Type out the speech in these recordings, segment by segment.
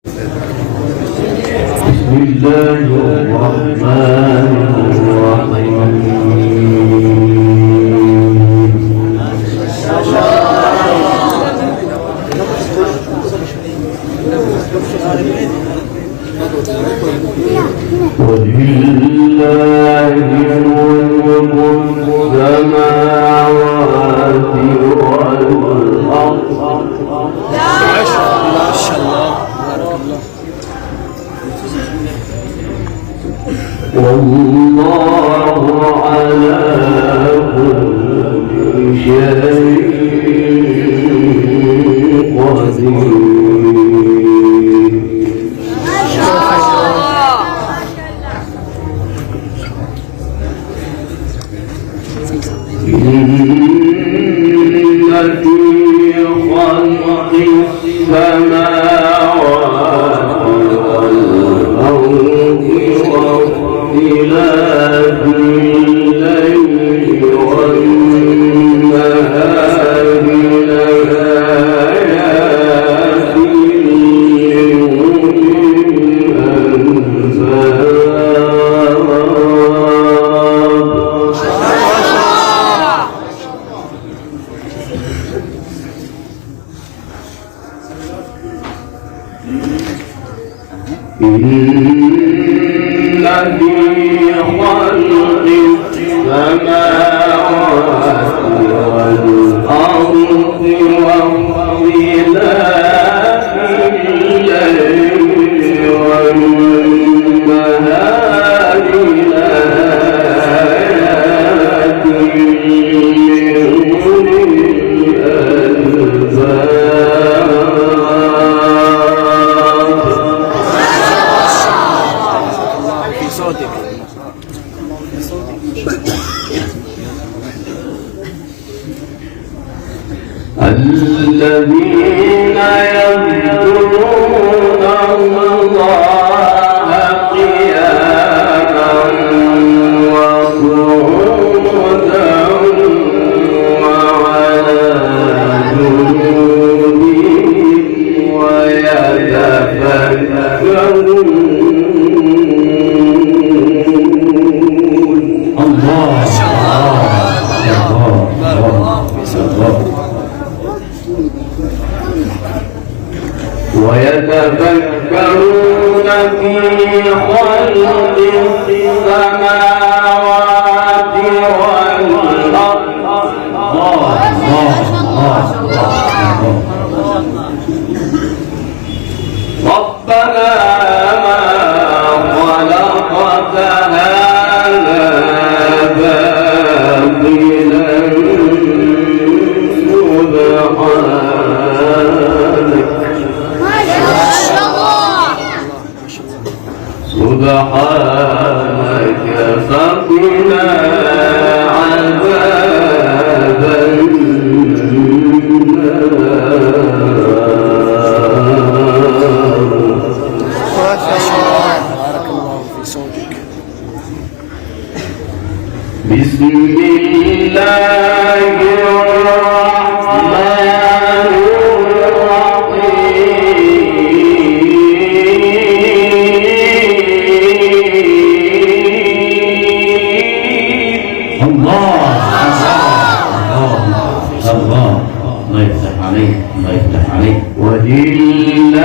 بسم الله الرحمن الرحيم. ولله ملك السماوات والأرض. ما شاء الله بارك الله. والله على كل شيء قدير. إن في خلق السماوات والأرض واختلاف الليل والنهار لآيات لأولي الألباب. إن في خلق السماوات والأرض واختلاف الليل والنهار لآيات لأولي الألباب. في صوتك. الذين يذكرون الله قياما وقعودا وعلى جنوبهم ويتفكرون. الله بارك الله في صوتك. ويتفكرون في خلق السماوات والأرض. ربنا ما خلقت هذا باطلا سبحانك فقنا عذاب بارك الله في صوتك. بسم الله الرحمن الرحيم. الله الله يفتح عليك، الله يفتح عليك. ولله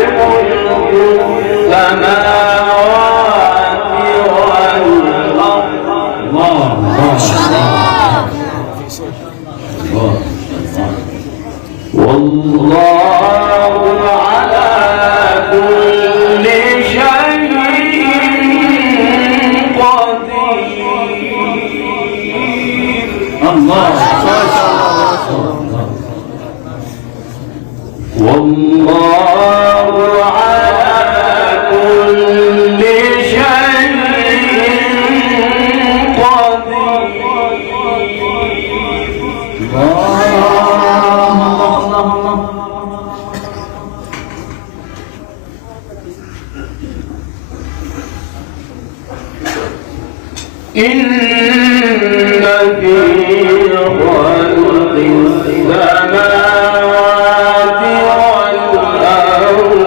ملك السماوات والأرض. الله في صوتك. والله على كل شيء قدير. الله والله على كل شيء إن في خلق السماوات والأرض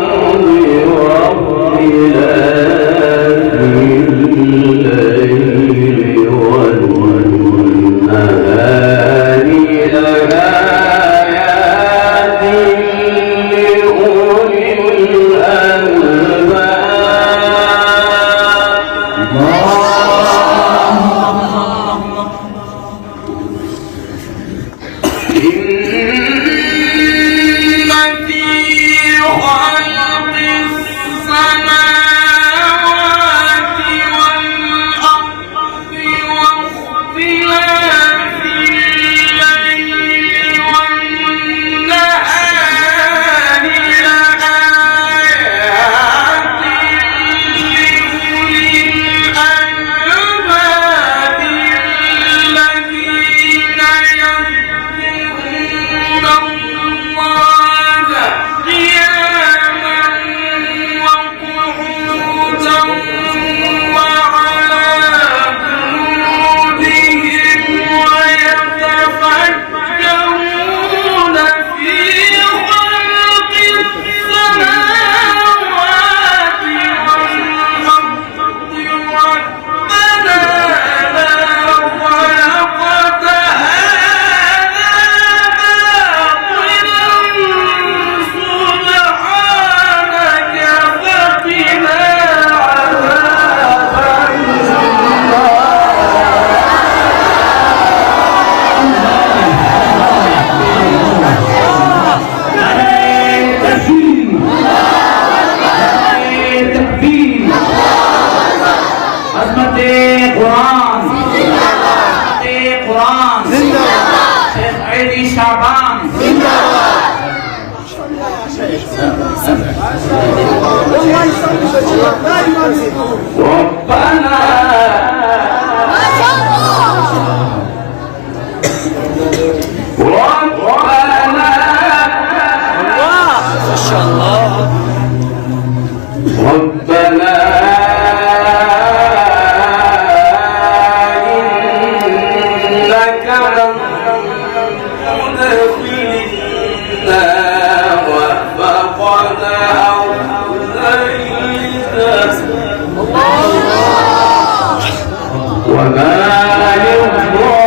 ما شاء الله. ربنا إنك من تدخل النار فقد أخزيته وما للظالمين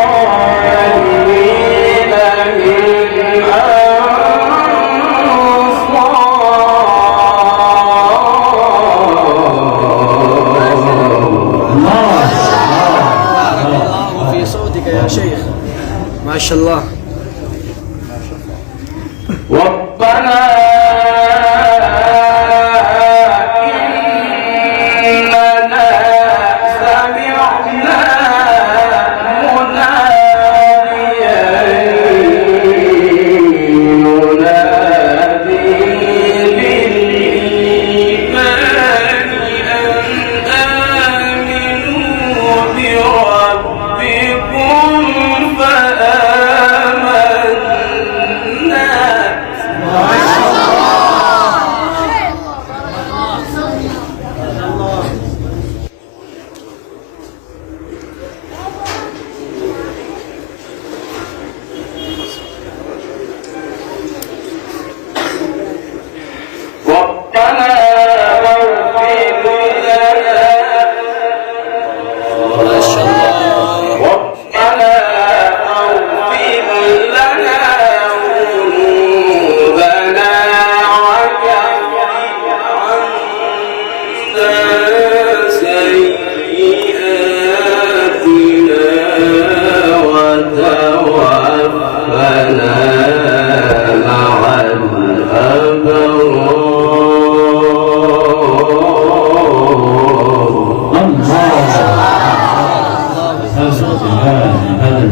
من في صوتك يا شيخ. ما شاء الله. ربنا إننا سمعنا مناديا ينادي للإيمان أن آمنوا بربكم فآمنا. ربنا اغفر لنا ما شاء الله. ربنا اغفر لنا ذنوبنا وكفر عنا سيئاتنا وتوفنا مع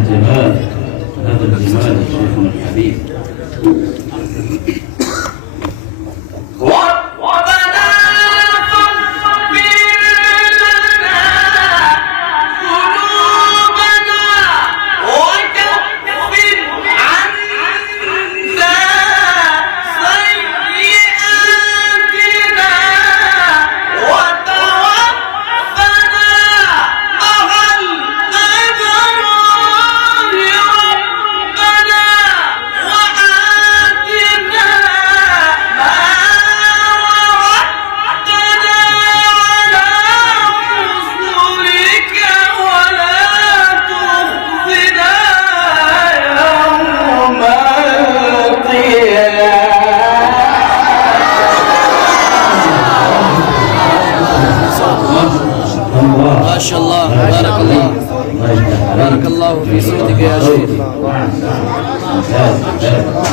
الأبرار. هذا الجمال شيخنا الحبيب. ربنا فاغفر لنا ذنوبنا وكفر عنا سيئاتنا وتوفنا مع الأبرار. ربنا وآتنا ما وعدتنا على رسلك ولا تخزنا يوم القيامة. ما شاء الله. بارك الله. بارك الله في صوتك يا شيخ.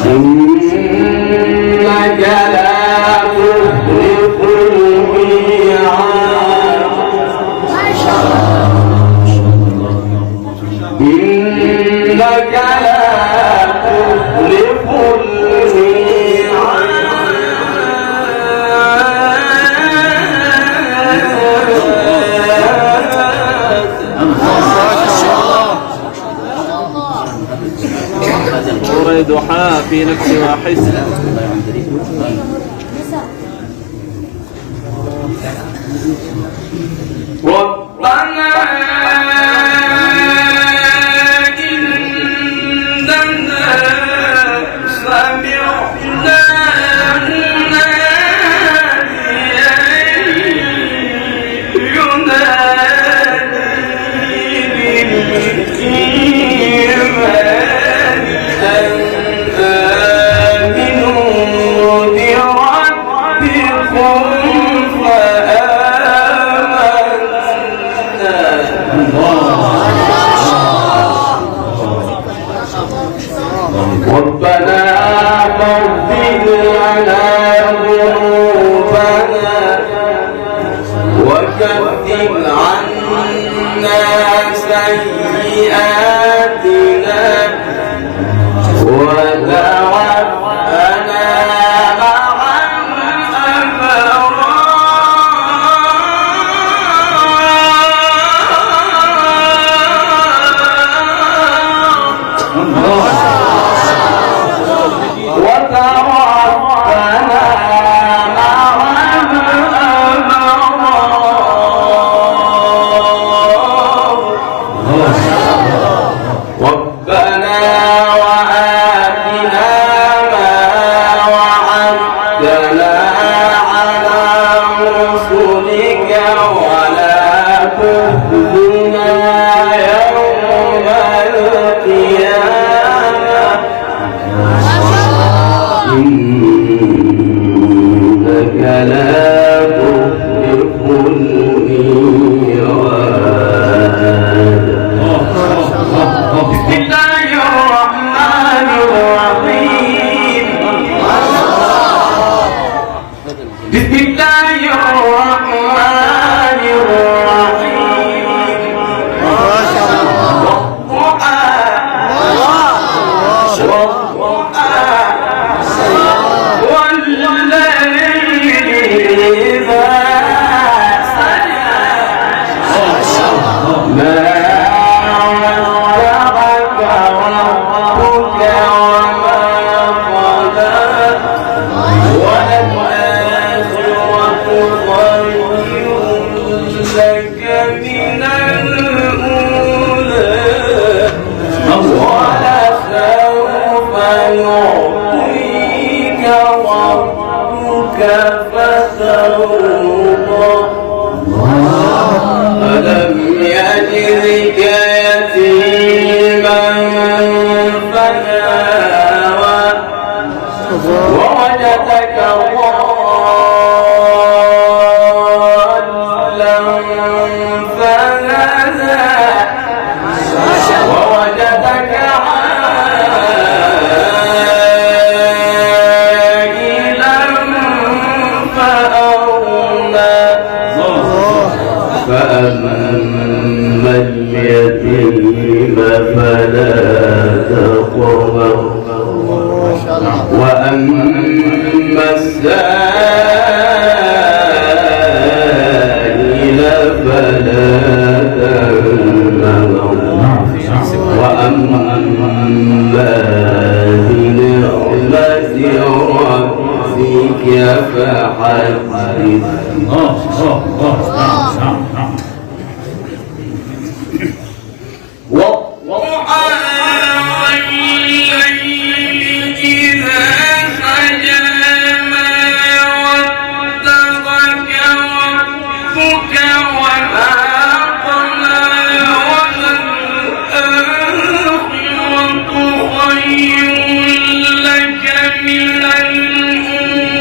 إنك لا تخلف الميعاد. إنك لا تخلف الميعاد. أريد حاء في نفسي وأحس. ربنا إننا سمعنا مناديا ينادي للإيمان أن آمنوا بربكم ربنا فاغفر لنا ذنوبنا وكفر عنا سيئاتنا وتوفنا مع الأبرار. بسم الله الرحمن الرحيم والضحى والليل إذا سجى ما ودعك ربك وما قلى وللآخرة خير لك من الأولى ولسوف يعطيك ربك فترضى ألم يجدك يتيما فآوى ووجدك ضالا فهدى ووجدك عائلا فأغنى فأما اليتيم فلا تقهر وأما السائل فلا تنهر وأما بنعمة ربك فحدث والضحى والليل إذا سجى ما ودعك ربك وما قلى وللآخرة خير لك من الأولى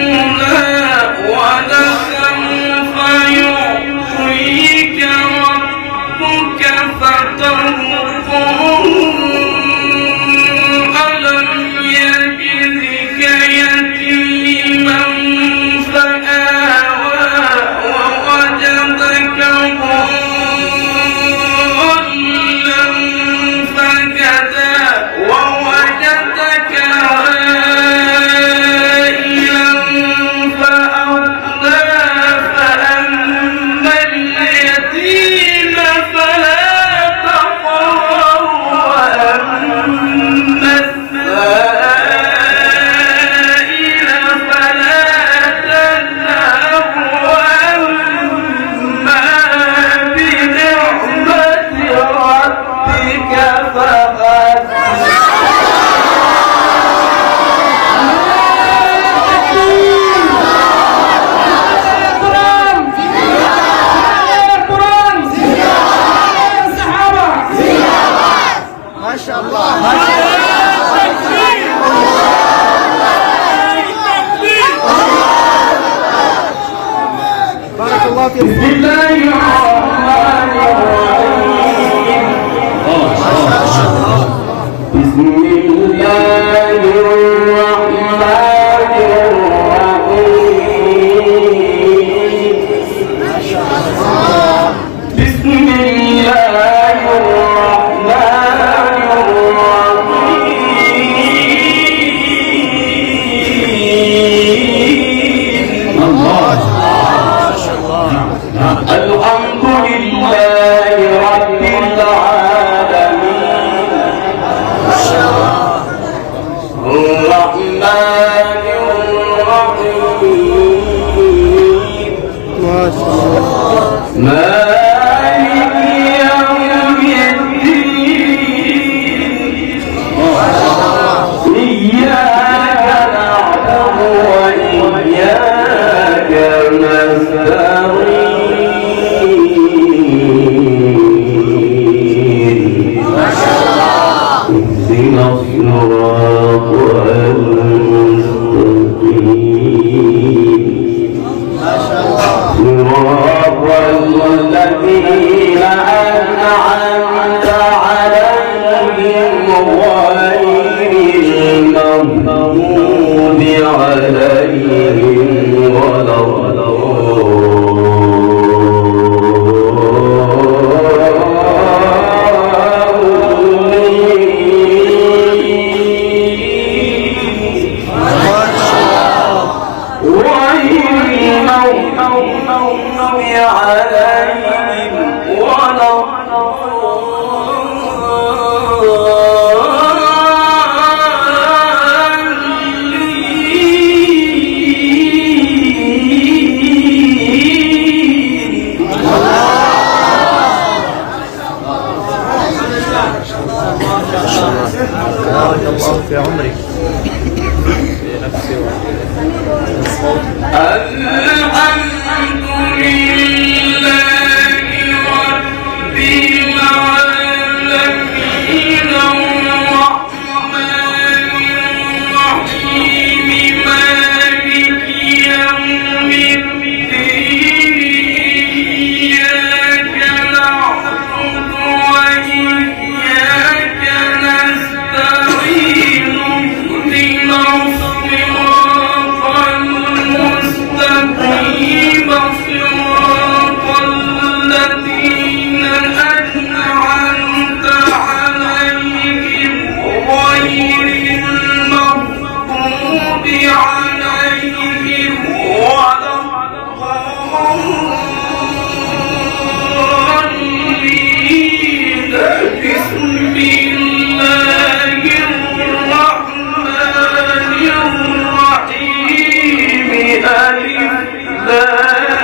ولسوف يعطيك ربك فترضى ألم يجدك يتيما فآوى ووجدك ضالا فهدى ووجدك عائلا فأغنى فأما اليتيم فلا تقهر وأما السائل فلا تنهر وأما بنعمة ربك فحدث بسم الله الرحمن الرحيم بسم الله الرحمن الرحيم بسم الله الرحمن الرحيم الحمد لله رب العالمين الرحمن الرحيم مالك يوم الدين إياك نعبد وإياك نستعين المغضوب عليهم ولا في عمرك الحمد لله رب العالمين الرحمن الرحيم مالك يوم الدين إياك نعبد وإياك نستعين اهدنا الصراط المستقيم صراط الذين أنعمت عليهم غير المغضوب عليهم ولا الضالين بسم الله الرحمن الرحيم ألف ذلك